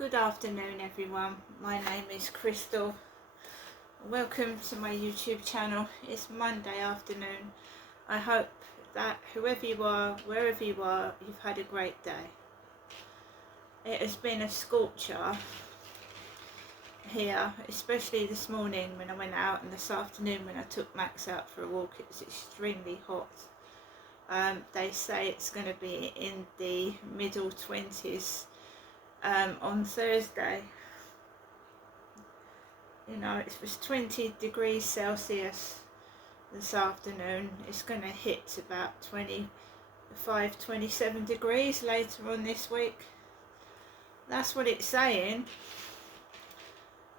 Good afternoon everyone, my name is Crystal. Welcome to my YouTube channel. It's Monday afternoon. I hope that whoever you are, wherever you are, you've had a great day. It has been a scorcher here, especially this morning when I went out, and this afternoon when I took Max out for a walk. It was extremely hot. They say it's going to be in the middle 20s on Thursday. You know, it was 20 degrees Celsius this afternoon. It's going to hit about 25, 27 degrees later on this week. That's what it's saying.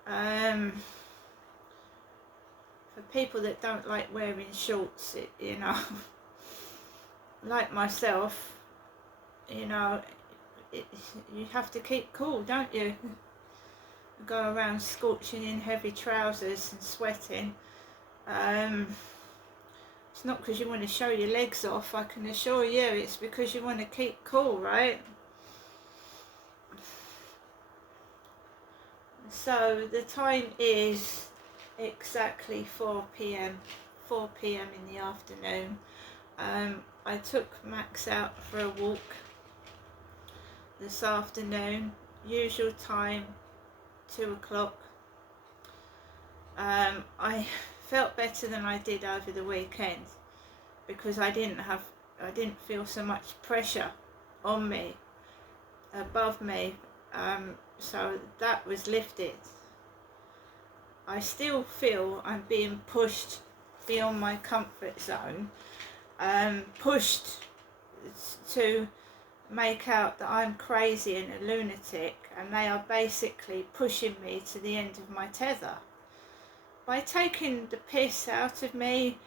For people that don't like wearing shorts, you know, like myself, you know, you have to keep cool, don't you? Go around scorching in heavy trousers and sweating. It's not because you want to show your legs off, I can assure you. It's because you want to keep cool, right? So the time is exactly 4 p.m. in the afternoon. I took Max out for a walk this afternoon, usual time, 2 o'clock. I felt better than I did over the weekend because I didn't feel so much pressure on me, above me, so that was lifted. I still feel I'm being pushed beyond my comfort zone, pushed to make out that I'm crazy and a lunatic, and they are basically pushing me to the end of my tether by taking the piss out of me,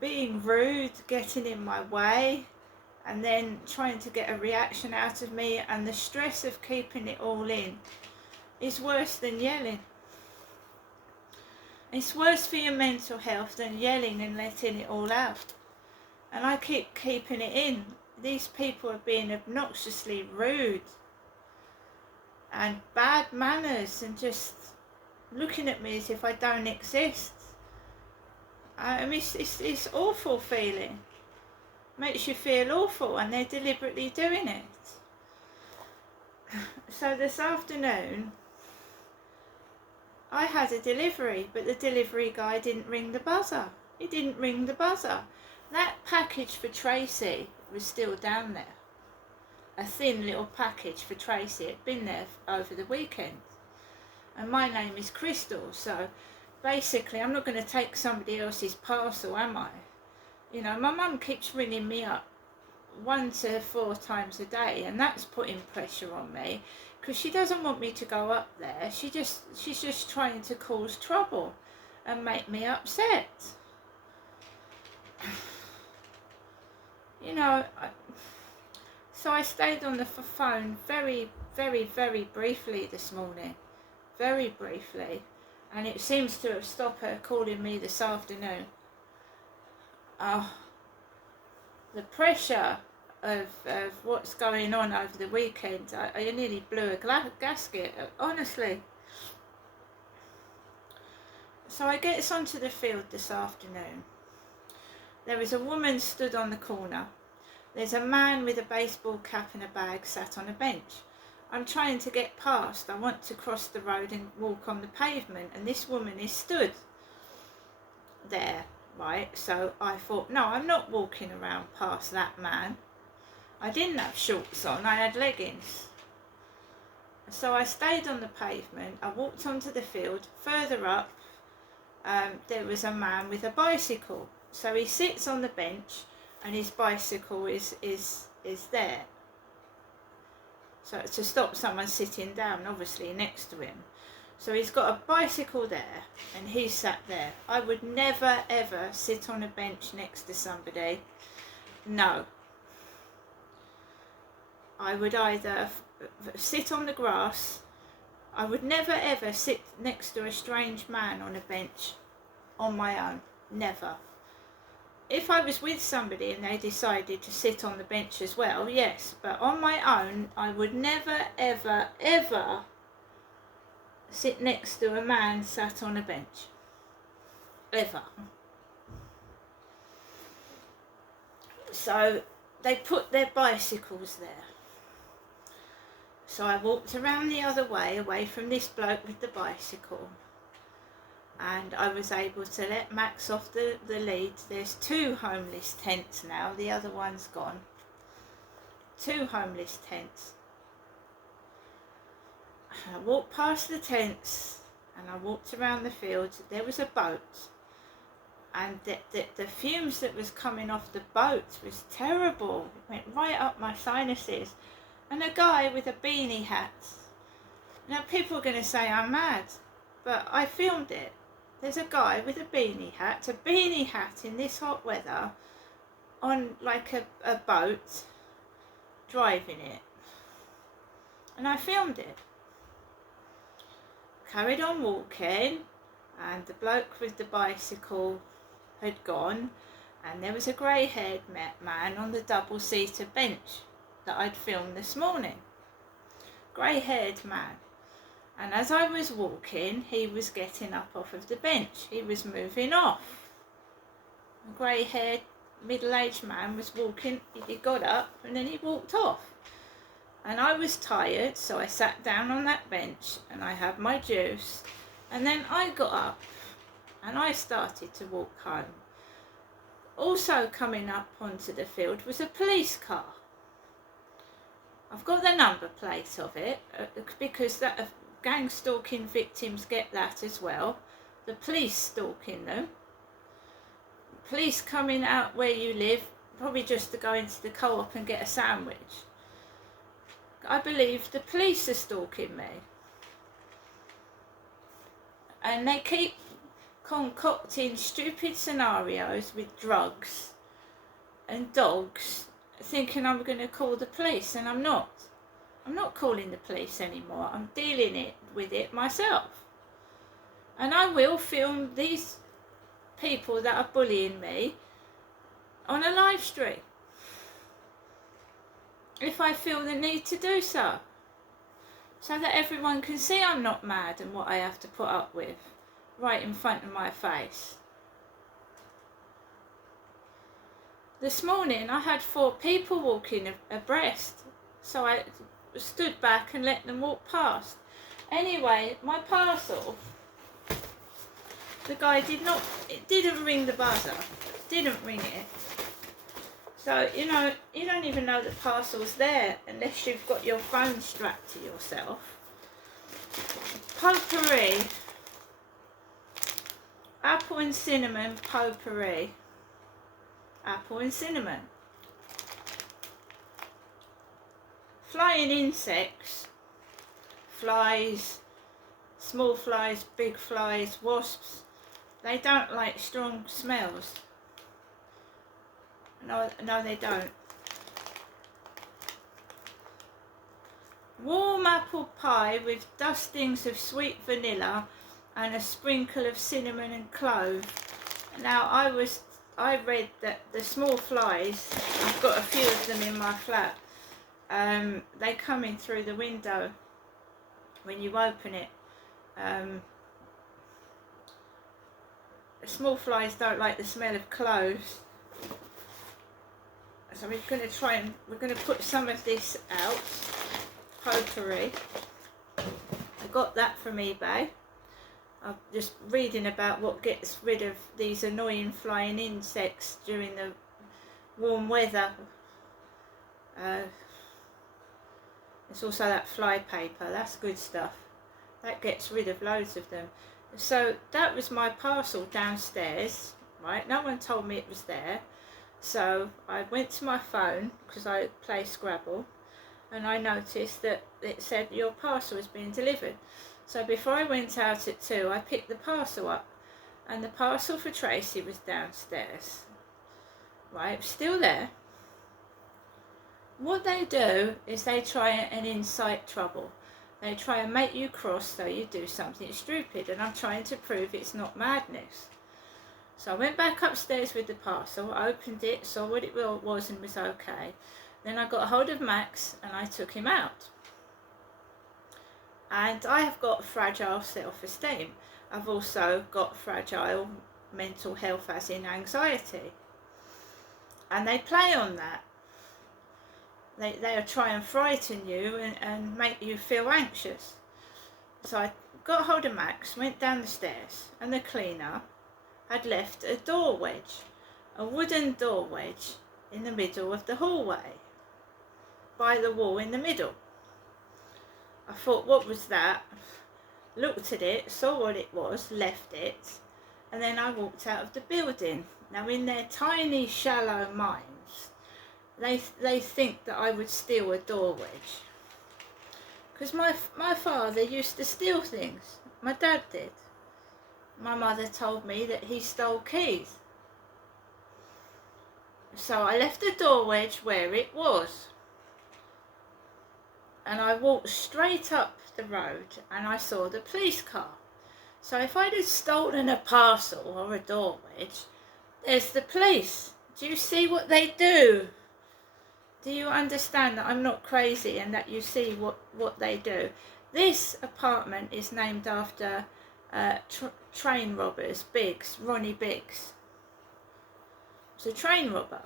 being rude, getting in my way, and then trying to get a reaction out of me. And the stress of keeping it all in is worse than yelling. It's worse for your mental health than yelling and letting it all out. And I keep keeping it in. These people are being obnoxiously rude and bad manners and just looking at me as if I don't exist. I mean, it's awful feeling. Makes you feel awful, and they're deliberately doing it. So this afternoon I had a delivery, but the delivery guy didn't ring the buzzer. He didn't ring the buzzer. That package for Tracy was still down there. A thin little package for Tracy. It had been there over the weekend. And my name is Crystal, so basically I'm not going to take somebody else's parcel, am I? You know, my mum keeps ringing me up 1 to 4 times a day, and that's putting pressure on me because she doesn't want me to go up there. She's just trying to cause trouble and make me upset. You know, so I stayed on the phone very, very, very briefly this morning. Very briefly. And it seems to have stopped her calling me this afternoon. Oh, the pressure of what's going on over the weekend, I nearly blew a gasket, honestly. So I get onto the field this afternoon. There is a woman stood on the corner. There's a man with a baseball cap and a bag sat on a bench. I'm trying to get past. I want to cross the road and walk on the pavement, and this woman is stood there, right? So I thought, no, I'm not walking around past that man. I didn't have shorts on, I had leggings. So I stayed on the pavement. I walked onto the field. Further up, there was a man with a bicycle. So he sits on the bench and his bicycle is there. So to stop someone sitting down, obviously, next to him. So he's got a bicycle there and he's sat there. I would never ever sit on a bench next to somebody. No. I would either sit on the grass. I would never ever sit next to a strange man on a bench on my own. Never. If I was with somebody and they decided to sit on the bench as well, yes, but on my own, I would never, ever, ever sit next to a man sat on a bench. Ever. So they put their bicycles there. So I walked around the other way, away from this bloke with the bicycle. And I was able to let Max off the lead. There's 2 homeless tents now, the other one's gone. 2 homeless tents. I walked past the tents and I walked around the fields. There was a boat, and the fumes that was coming off the boat was terrible. It went right up my sinuses. And a guy with a beanie hat. Now people are going to say I'm mad, but I filmed it. There's a guy with a beanie hat in this hot weather, on like a boat, driving it. And I filmed it. Carried on walking, and the bloke with the bicycle had gone, and there was a grey-haired man on the double-seater bench that I'd filmed this morning. Grey-haired man. And as I was walking, he was getting up off of the bench. He was moving off. A grey-haired, middle-aged man was walking. He got up and then he walked off. And I was tired, so I sat down on that bench and I had my juice. And then I got up and I started to walk home. Also coming up onto the field was a police car. I've got the number plate of it because that gang stalking victims get that as well. The police stalking them. Police coming out where you live, probably just to go into the co-op and get a sandwich. I believe the police are stalking me. And they keep concocting stupid scenarios with drugs and dogs, thinking I'm going to call the police, and I'm not. I'm not calling the police anymore. I'm dealing with it myself. And I will film these people that are bullying me on a live stream, if I feel the need to do so that everyone can see I'm not mad and what I have to put up with right in front of my face. This morning I had 4 people walking abreast, so I stood back and let them walk past. Anyway, my parcel, the guy didn't ring the buzzer, didn't ring it. So, you know, you don't even know the parcel's there unless you've got your phone strapped to yourself. Potpourri, apple and cinnamon potpourri. Apple and cinnamon. Flying insects, flies, small flies, big flies, wasps, they don't like strong smells. No, they don't. Warm apple pie with dustings of sweet vanilla and a sprinkle of cinnamon and clove. Now I read that the small flies, I've got a few of them in my flat, they come in through the window when you open it. Small flies don't like the smell of cloves. So we're going to put some of this out, potpourri. I got that from eBay. I'm just reading about what gets rid of these annoying flying insects during the warm weather. There's also that fly paper, that's good stuff. That gets rid of loads of them. So that was my parcel downstairs, right? No one told me it was there. So I went to my phone, because I play Scrabble, and I noticed that it said your parcel is being delivered. So before I went out at 2, I picked the parcel up, and the parcel for Tracy was downstairs. Right, it was still there. What they do is they try and incite trouble. They try and make you cross so you do something stupid, and I'm trying to prove it's not madness. So I went back upstairs with the parcel, opened it, saw what it was and was okay. Then I got hold of Max and I took him out. And I have got fragile self-esteem. I've also got fragile mental health, as in anxiety. And they play on that. They'll try and frighten you and make you feel anxious. So I got hold of Max, went down the stairs, and the cleaner had left a door wedge, a wooden door wedge in the middle of the hallway, by the wall in the middle. I thought, what was that? Looked at it, saw what it was, left it, and then I walked out of the building. Now, in their tiny, shallow minds, they think that I would steal a door wedge. Because my father used to steal things. My dad did. My mother told me that he stole keys. So I left the door wedge where it was. And I walked straight up the road and I saw the police car. So if I'd have stolen a parcel or a door wedge, there's the police. Do you see what they do? Do you understand that I'm not crazy and that you see what they do? This apartment is named after train robbers, Biggs, Ronnie Biggs. It's a train robber.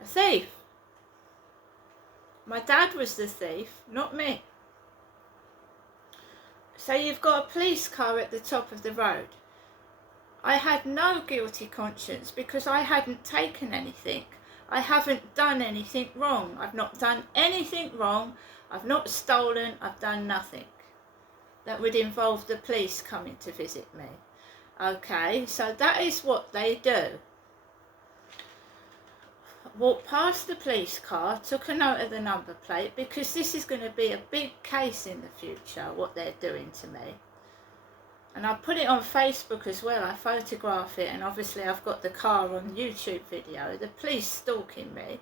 A thief. My dad was the thief, not me. So you've got a police car at the top of the road. I had no guilty conscience because I hadn't taken anything. I haven't done anything wrong. I've not done anything wrong. I've not stolen. I've done nothing that would involve the police coming to visit me. Okay, so that is what they do. Walked past the police car, took a note of the number plate, because this is going to be a big case in the future, what they're doing to me. And I put it on Facebook as well. I photograph it, and obviously I've got the car on YouTube video, the police stalking me.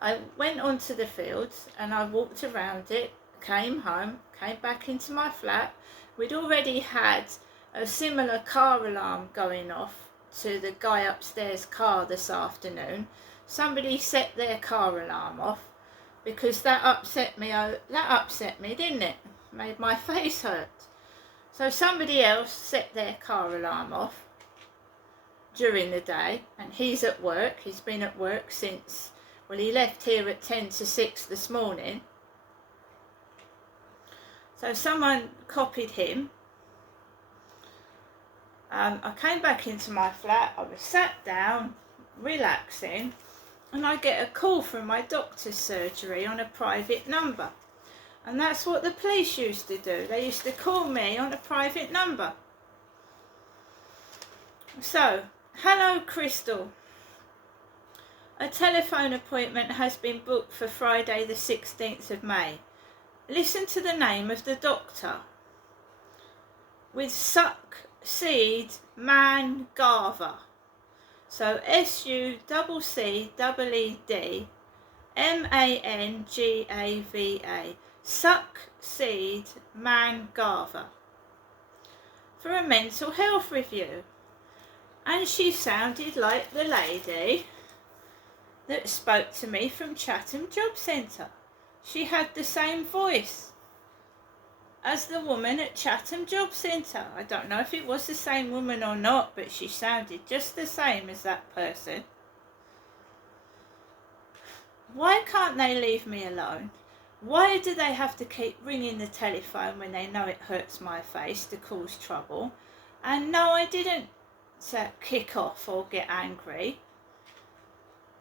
I went onto the fields and I walked around it, came home, came back into my flat. We'd already had a similar car alarm going off to the guy upstairs' car this afternoon. Somebody set their car alarm off because that upset me, didn't it? Made my face hurt. So somebody else set their car alarm off during the day, and he's at work. He's been at work since, well, he left here at 10 to 6 this morning. So someone copied him. I came back into my flat. I was sat down, relaxing, and I get a call from my doctor's surgery on a private number. And that's what the police used to do. They used to call me on a private number. So, hello Crystal. A telephone appointment has been booked for Friday the 16th of May. Listen to the name of the doctor. With Succeed Mangava. So SUCCEED MANGAVA. Succeed Mangava. For a mental health review. And she sounded like the lady that spoke to me from Chatham Job Centre. She had the same voice as the woman at Chatham Job Centre. I don't know if it was the same woman or not, but she sounded just the same as that person. Why can't they leave me alone? Why do they have to keep ringing the telephone when they know it hurts my face to cause trouble? And no, I didn't kick off or get angry.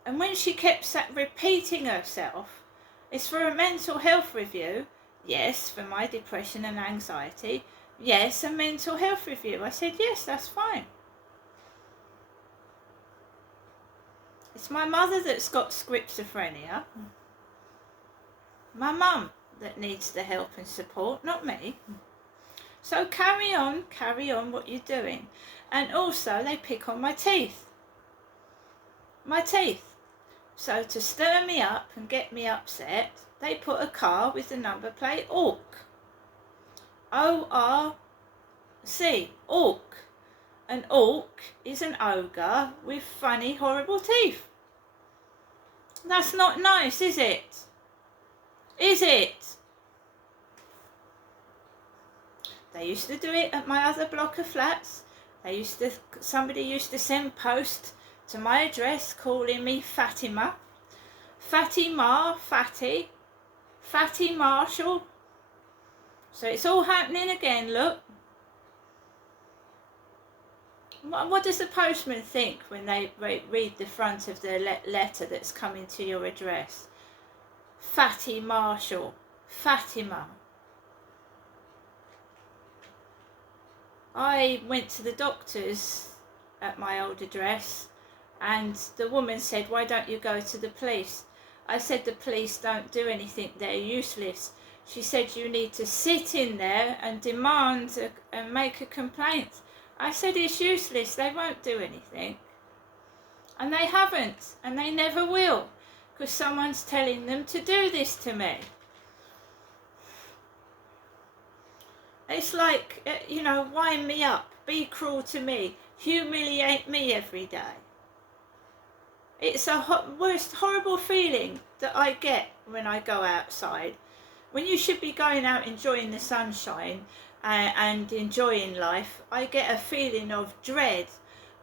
And when she kept repeating herself, it's for a mental health review. Yes, for my depression and anxiety. Yes, a mental health review. I said, yes, that's fine. It's my mother that's got schizophrenia. My mum that needs the help and support, not me. So carry on what you're doing. And also they pick on my teeth. My teeth. So to stir me up and get me upset, they put a car with the number plate Orc. O-R-C, Orc. An orc is an ogre with funny, horrible teeth. That's not nice, is it? Is it? They used to do it at my other block of flats. Somebody used to send post to my address calling me Fatima. Fatima, Fatty Marshall. So it's all happening again, look. What does the postman think when they read the front of the letter that's coming to your address? Fatty Marshall, Fatima. I went to the doctor's at my old address, and the woman said, why don't you go to the police? I said, the police don't do anything, they're useless. She said, you need to sit in there and demand and make a complaint. I said, it's useless, they won't do anything. And they haven't, and they never will, because someone's telling them to do this to me. It's like, you know, wind me up, be cruel to me, humiliate me every day. It's a worst horrible feeling that I get when I go outside. When you should be going out enjoying the sunshine and enjoying life, I get a feeling of dread,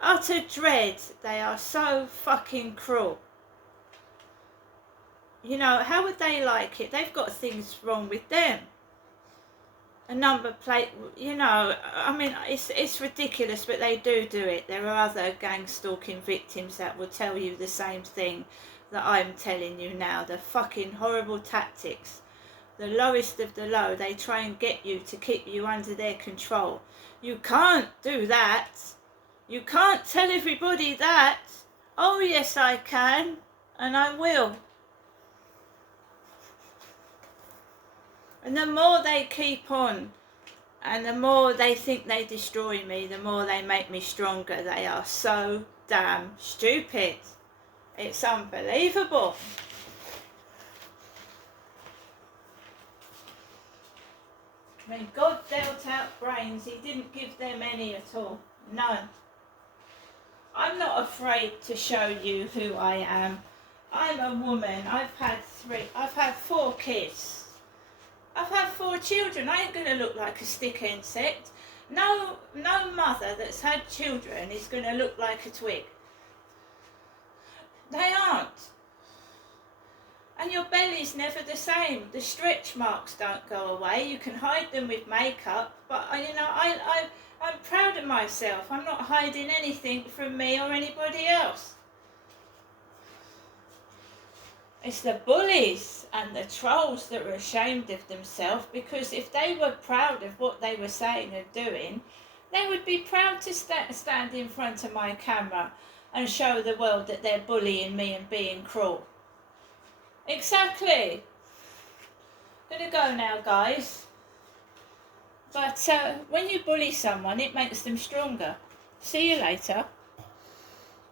utter dread. They are so fucking cruel. You know, how would they like it? They've got things wrong with them. A number plate, you know, I mean, it's ridiculous, but they do it. There are other gang stalking victims that will tell you the same thing that I'm telling you now. The fucking horrible tactics, the lowest of the low. They try and get you to keep you under their control. You can't do that. You can't tell everybody that. Oh yes, I can, and I will. And the more they keep on, and the more they think they destroy me, the more they make me stronger. They are so damn stupid. It's unbelievable. When God dealt out brains, he didn't give them any at all. None. I'm not afraid to show you who I am. I'm a woman. I've had 4 kids. I've had 4 children. I ain't going to look like a stick insect. No mother that's had children is going to look like a twig. They aren't. And your belly's never the same. The stretch marks don't go away. You can hide them with makeup, but you know, I'm proud of myself. I'm not hiding anything from me or anybody else. It's the bullies and the trolls that are ashamed of themselves, because if they were proud of what they were saying and doing, they would be proud to stand in front of my camera and show the world that they're bullying me and being cruel. Exactly. Gonna go now, guys. But when you bully someone, it makes them stronger. See you later.